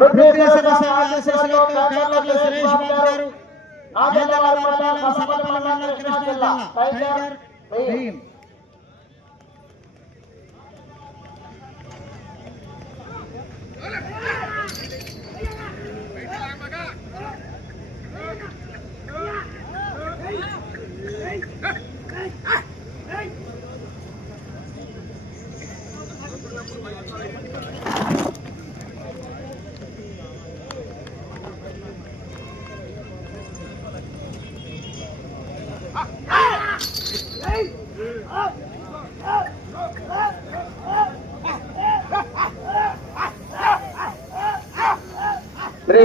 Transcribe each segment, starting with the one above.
స్వామి ఆశీస్సులతో కాకర్ల సురేష్ బాబు గారు ఆదిలాబాద్ మండలం సభపల్లి మండలం కృష్ణా జిల్లా టైగర్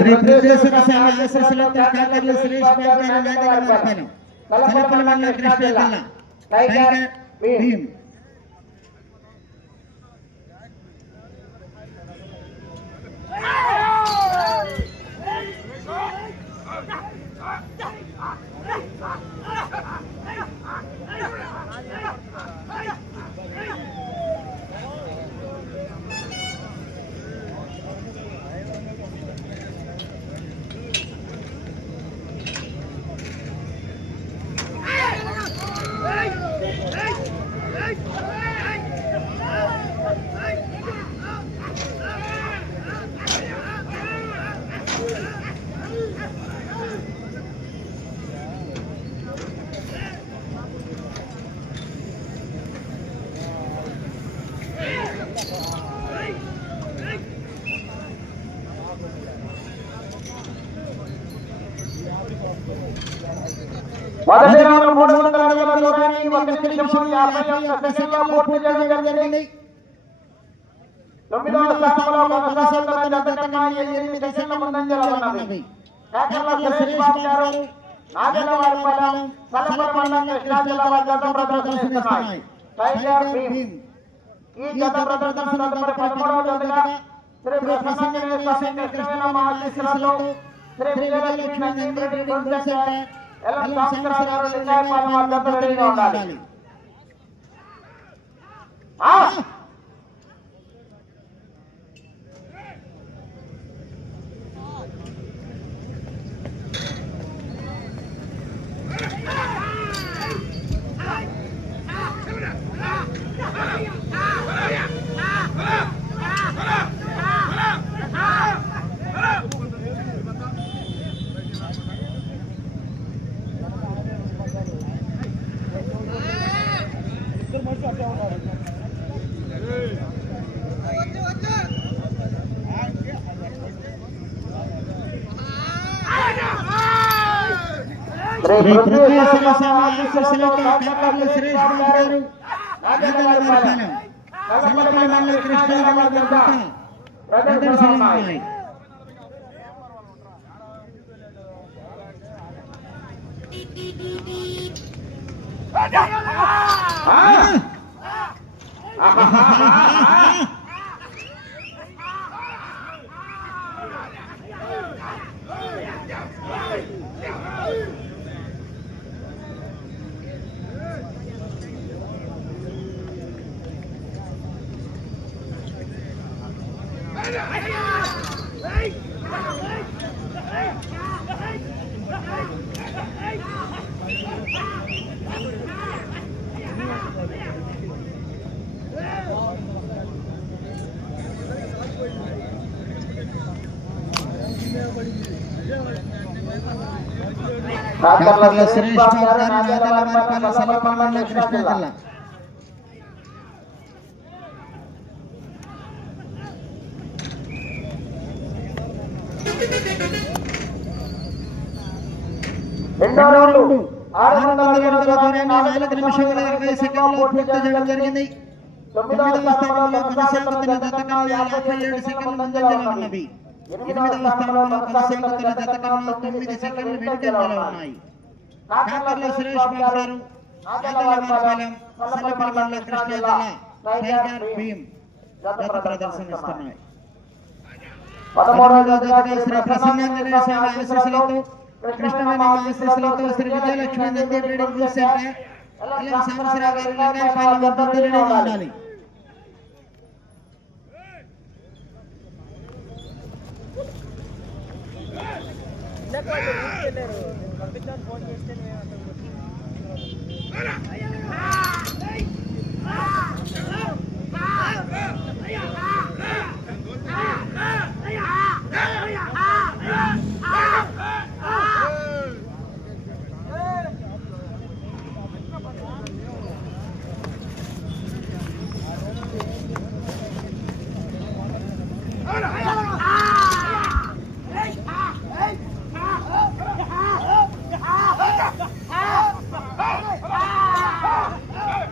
रिफ्रेशर से हम ऐसे सिलेक्ट कर कर ले सुरेश बाबू ने मैं ने करना पहले चला पल मान कृष्ण करना tiger Bheem Ah! దూరాన్ని ఒక నిమిషం యాభై ఒక్క సెకండ్లో పూర్తి చేయడం జరిగింది తొమ్మిదవ స్థానంలో కొనసాగుతున్న జత కన్నా ఎనిమిది సెకండ్ల ముందంజలో ఉన్నది కాకర్ల సురేష్ బాబు గారు నాగలవారి మండలం సలపర మండలం కృష్ణా జిల్లా వారి జత ప్రదర్శనిస్తున్నాయి టైగర్ భీమ్ ఈ జత ప్రదర్శన తదుపరి పదమూడవ జతగా శ్రీ ప్రసన్నాంజనేయ స్వామి కృష్ణనామ ఆశీస్సులతో Shri Vijayalakshmi Nandi Reddy centre LM Sanskararao garu Lingayapalem రెడీగా ఉండాలి. berikutnya sama-sama akses silakan kapal Sri Semangaru Natal Barpalam sama Kalimantan Kristal Kamal Berbatang Natal Salamai Ah! Ah! Ah! Shri Krishna Krishna రెండో ఆరు వందల నాలుగు పూర్తి చేయడం జరిగింది తొమ్మిదవ స్థానంలో కొనసాగుతున్న యాభై ఏడు సెకండ్ల ముందంజలో ఉన్నవి ఎనిమిదవ స్థానంలో కొనసాగుతున్న తొమ్మిది సెకండ్లు వెనుకంజలో ఉన్నాయి సురేష్ బాబు గారు కృష్ణా జిల్లా టైగర్ భీమ్ పదమూడవ తరగతి శ్రీ ప్రసన్నేంద్ర స్వామి కృష్ణవేణి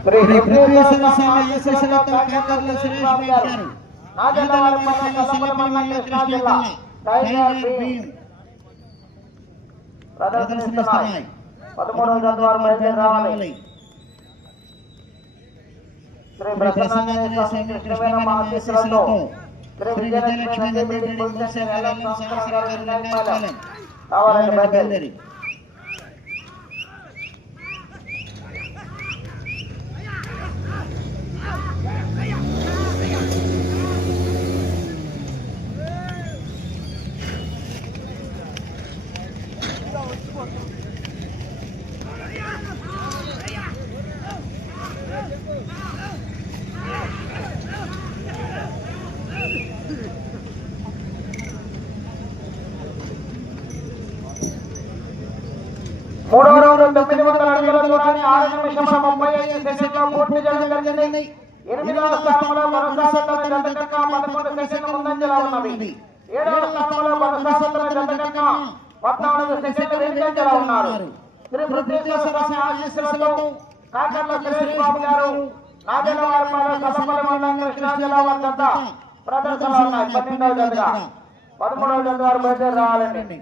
प्रेरित प्रेरित सदस्य में ये सशलता तो क्या करते श्रेष्ठ में क्या ప్రదర్శనిస్తున్నాయి. పదమూడవ జత వారు బయలుదేరి రావాలి. శ్రీ కృష్ణవేణమ్మ ఆశీస్సులతో శ్రీ విజయలక్ష్మి కావాలండి బయలుదేరి. ఆరు నిమిషముల ముప్పై ఐదు సెకండ్లో పూర్తి చేయడం జరిగింది ఎనిమిదవ స్థానంలో కొనసాగుతున్న జత పదకొండు సెకండ్ల ముందంజలో ఉన్నవి ఏడవ స్థానంలో కొనసాగుతున్న జత పద్నాలుగు సెకండ్ల వెనుకంజలో ఉన్నారు శ్రీ బృహదేశ్వర ఆశీస్సులతో కాకర్ల సురేష్ బాబు గారు నాగలవారిపాలెం కసపల మండలం కృష్ణా జిల్లా వద్ద ప్రదర్శనలో ఉన్నాయి పన్నెండవ జతగా పదమూడవ జత వారు బయట రావాలండి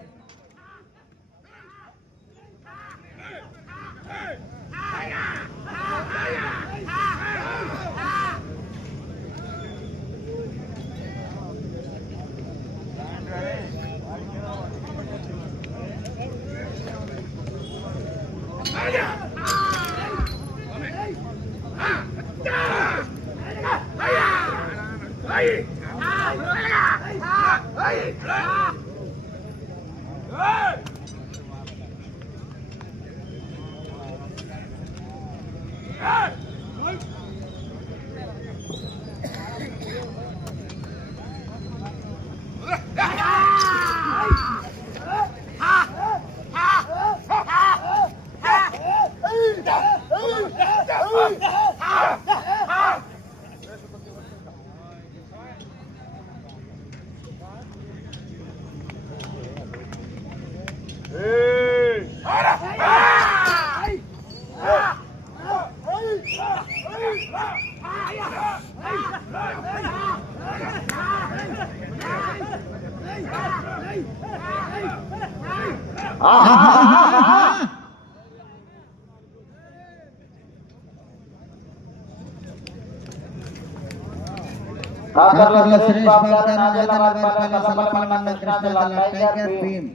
Hey! आकर लगला श्रेष्ठ बाबा नारायण नारायण कृष्ण लाल टाइगर भीम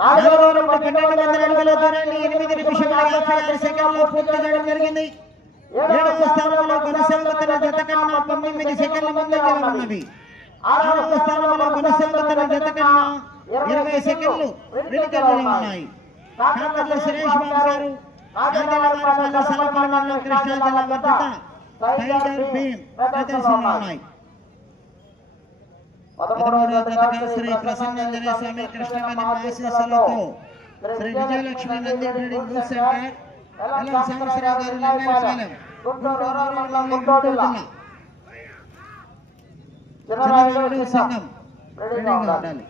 నాలుగో రౌండ్ పన్నెండు వందల అడుగుల దూరాన్ని ఎనిమిది నిమిషముల యాభై ఆరు సెకండ్లో పూర్తి చేయడం జరిగింది. ఏడవ స్థానంలో కొనసాగుతున్న జత కన్నా పంతొమ్మిది సెకండ్ల ముందంజలో ఉన్నవి ఆరవ స్థానంలో కొనసాగుతున్న జత కన్నా ఇరవై సెకండ్లు వెనుకబడి ఉన్నాయి కాకర్ల సురేష్ బాబు గారు నాగలవారిపల్లె సలపల కృష్ణా జిల్లా వద్ద టైగర్ భీమ్ ప్రదర్శనలో ఉన్నాయి. పదమూడవ జతగా శ్రీ ప్రసన్నాంజనేయ స్వామి కృష్ణవేణి ఆశీస్సులతో Shri Vijayalakshmi Nandireddy news center LM Sambasivarao garu Lingayapalem Guntur rural మండలం గుంటూరు జిల్లా చిన్నరాయుడు సంఘం రెడీగా ఉండాలి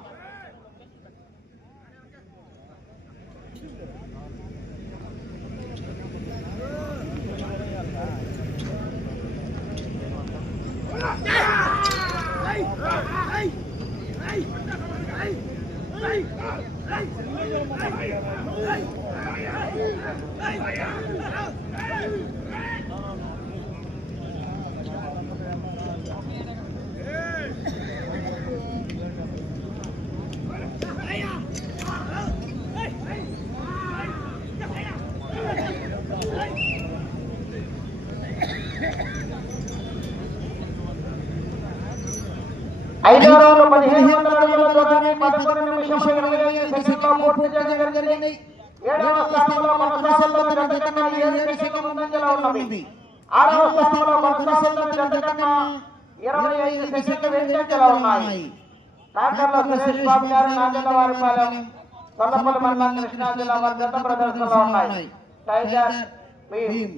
ఐదో రోజు పదిహేను పూర్తి చేయడం జరిగింది. ఏడవ స్థానంలో కొనసాగుతున్న జత కన్నా ఏడు సెకండ్ల ముందంజలో ఉన్నది. ఆరవ స్థానంలో కొనసాగుతున్న జత కన్నా ఇరవై ఐదు సెకండ్ల వెనుకంజలో ఉన్నాయి. కాకర్ల సురేష్ బాబు గారు నాగేంద్రవారిపాలెం కొల్లపల్లి మండలం కృష్ణా జిల్లా వారి జత ప్రదర్శనలో ఉన్నాయి. Tiger Bheem.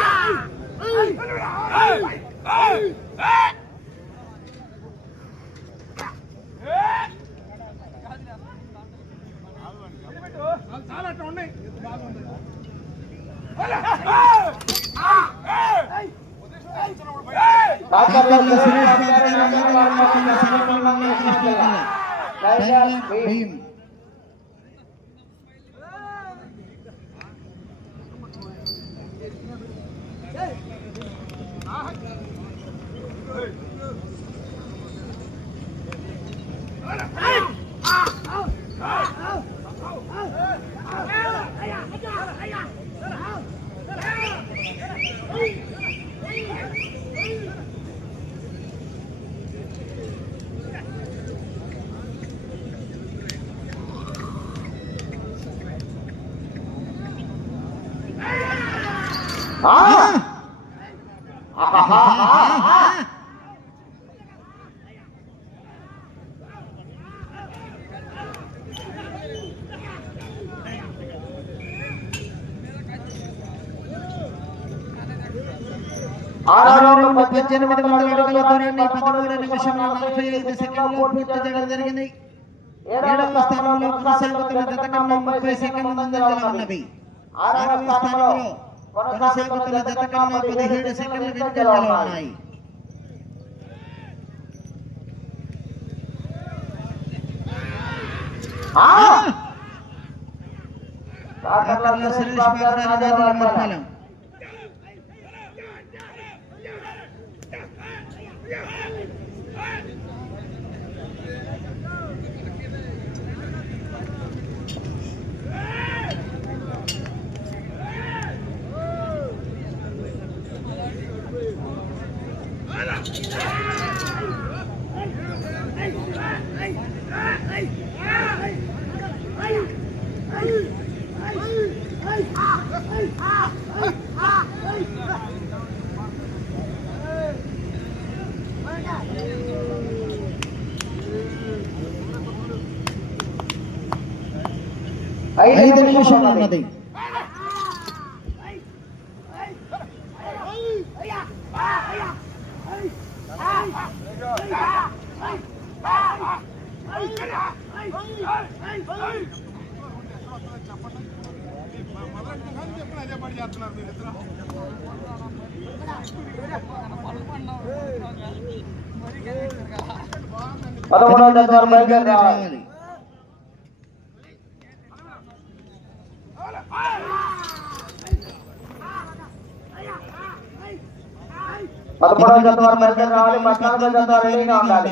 Hey! Hey! Hey! Good. Good. ఆరో రౌండ్ పద్దెనిమిది వందల అడుగుల దూరాన్ని పదమూడు నిమిషం నలభై ఐదు సెకండ్లు పూర్తి చేయడం జరిగింది. ఏడవ స్థానంలో కొనసాగుతున్న జత కన్నా ముప్పై సెకండ్ల ముందంజలో ఉన్నది. ఆరవ స్థానంలో కొనసాగుతున్న జత కన్నా పదిహేడు సెకండ్ల వెనుకంజలో ఉన్నాయి. ఆ! కాకర్ల సురేష్ బాబు గారి నిమిషం ఉన్నది పదమూడవ బయలుదేరి రావాలి పదమూడవ జత వారు బయలుదేరి రావాలి పద్నాలుగో జత వారు రెడీగా ఉండాలి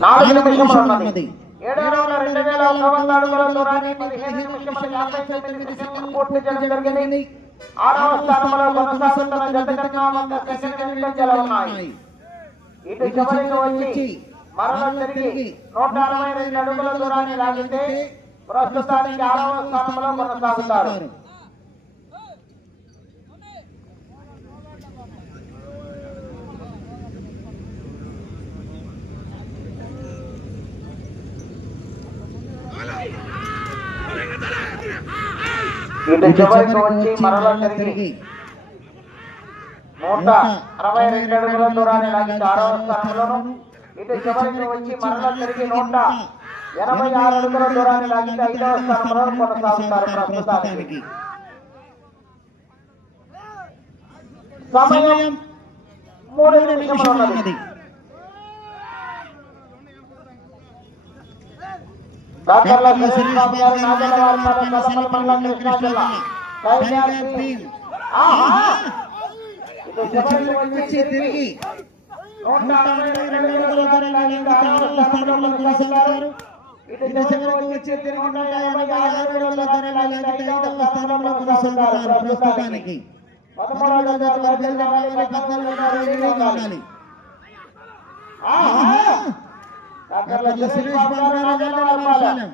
నాలుగు నిమిషములు ఉన్నది ఏడో రెండు వేల ఒక అడుగుల దూరాన్ని పదిహేను నిమిషముల యాభై తొమ్మిది పూర్తి చేయడం జరిగింది. ఆరవ స్థానంలో కొనసాగుతున్న జత కన్నా ఒక సెకండ్ ఉన్నాయి. ఇటు చివరికి వచ్చి తిరిగి నూట అరవై రెండు అడుగుల దూరాన్ని లాగితే ప్రస్తుతానికి ఆరవ స్థానంలో కొనసాగుతారు ఇటు చివరికి వచ్చి మరల తిరిగి నూట అరవై రెండు అడుగుల దూరాన్ని లాగితే ఆరవ స్థానంలోను. ఇటు చివరికి వచ్చి మరల తిరిగి నూట ఎనభై ఆరు అడుగుల దూరాన్ని లాగితే ఐదవ స్థానంలో కొనసాగుతారు ప్రస్తుతానికి. సమయం మూడు నిమిషములు ఉన్నది ఉన్నది డాక్టర్ల సురేష్ బాబు టీమ్. ఆహా! వచ్చి తిరిగి నూట అరవై అరవై రెండు ఆరవ స్థానంలో కొనసాగుతారు ఇటు చివరికి వచ్చి తిరిగి నూట ఎనభై ఆరు ఐదవ స్థానంలో కొనసాగుతారు ప్రస్తుతానికి ప్రస్తుతానికి పదమూడవ జత వారు బయలుదేరాలి, పద్నాలుగవ జత వారు రెడీగా ఉండాలి. ఆహా! డాక్టర్ల సురేష్ బాబు గారు!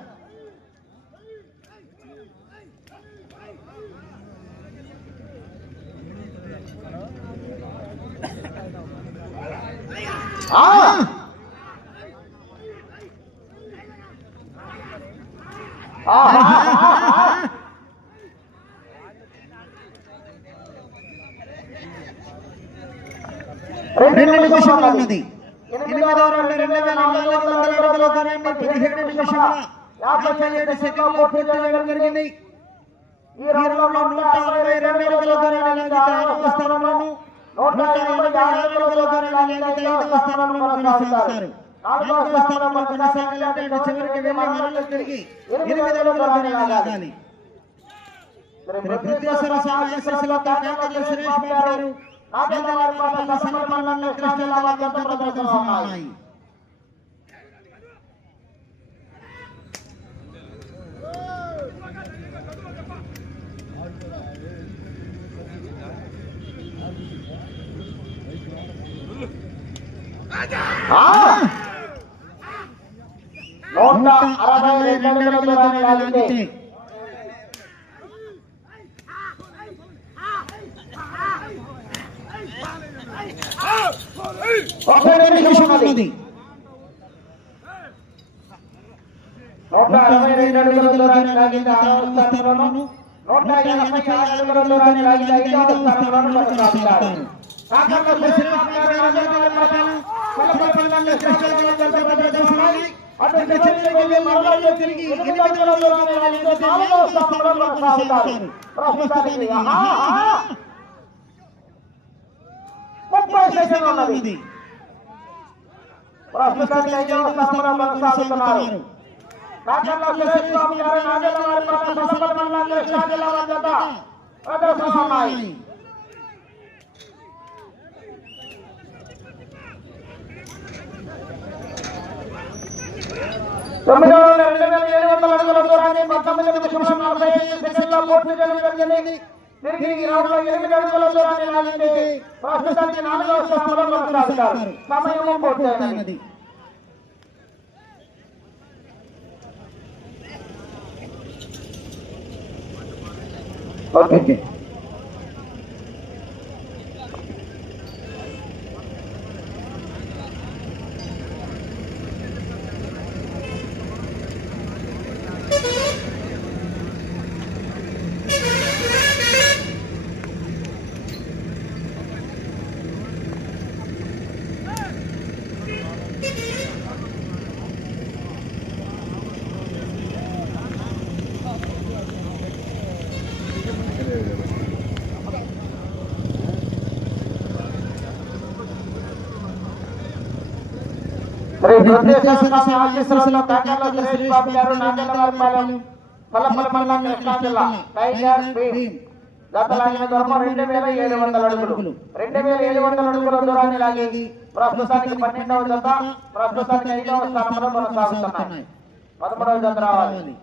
ఆహా! రెండు నిమిషములు ఉన్నది ఉన్నది రెండు వేల నాలుగు వందల అడుగుల దూరాన్ని పదిహేడు యాభై ఏడు సెకండ్లు పూర్తి చేయడం జరిగింది. ఈ నూట అరవై రెండు అడుగుల దూరాన్ని ఆరవ స్థానంలోను నూట ఎనభై ఆరు అడుగుల దూరాన్ని ఐదవ స్థానంలో కొనసాగుతారు. నాలుగవ స్థానంలో కొనసాగాలంటే చివరికి వెళ్ళి మరల తిరిగి ఎనిమిది అడుగుల దూరాన్ని లాగాలి శ్రీ ప్రత్యేశ్వర స్వామి ఆశీస్సులతో సురేష్ బాబు గారు কাজে দেওয়ার কথা কাস্টমার কল্যাণের কাজে লাগার যত প্রদর্শন হয়? ஆ நோட்டா அரபை ரெண்டு ரெண்டு நாளைக்கு లాగితే ఒక నిమిషం ఉన్నది. నూట అరవై రెండు అడుగుల దూరాన్ని లాగితే ఆరవ స్థానంలోను నూట ఎనభై ఆరు అడుగుల దూరాన్ని లాగితే ఐదవ స్థానంలోను కొనసాగుతారు కాకర్ల సురేష్ గారు నాగేంద్రవారి పాలెం సలపల్లి మండలం కృష్ణా జిల్లా జత ప్రదర్శనలో అటు చివరికి వెళ్ళి మరలా తిరిగి ఎనిమిది అడుగుల దూరాన్ని లాగితే నాలుగవ స్థానంలో కొనసాగుతారు ప్రస్తుతానికి ఆహా, ఆహా. ముప్పై సెకండ్లు. ఉన్నది ప్రస్తుతానికి ఐదవ స్థానంలో కొనసాగుతున్నారు కాకర్ల సురేష్ బాబు గారు నాగేంద్రవారి పాలెం సలపల్లి మండలం కృష్ణా జిల్లా వారి జత ప్రదర్శనలో ఉన్నాయి తొమ్మిది వందల రెండు వేల ఏడు వందల అడుగుల దూరాన్ని పంతొమ్మిది నిమిషముల నలభై ఐదు సెకండ్ల పూర్తి చేయడం జరిగింది తిరిగి ఈ రౌండ్ లో ఎనిమిది అడుగుల దూరాన్ని లాగింది ప్రస్తుతానికి నాలుగవ స్థానంలో కొనసాగుతారు సమయం పూర్తయినది Okay. రుద్రేశ్వర స్వామి ఆశీస్సులతో కాకర్ల సురేష్ బాబు గారు నాగేంద్రపాలెం పల్లపల్లి మండలం కృష్ణా జిల్లా టైగర్ భీమ్ గత లాగిన దూరం రెండు వేల ఏడు వందల అడుగులు రెండు వేల ఏడు వందల అడుగుల దూరాన్ని లాగేది ప్రస్తుతానికి పన్నెండవ జత ప్రస్తుతానికి ఐదవ స్థానంలో కొనసాగుతున్నాయి పదమూడవ జత రావాలి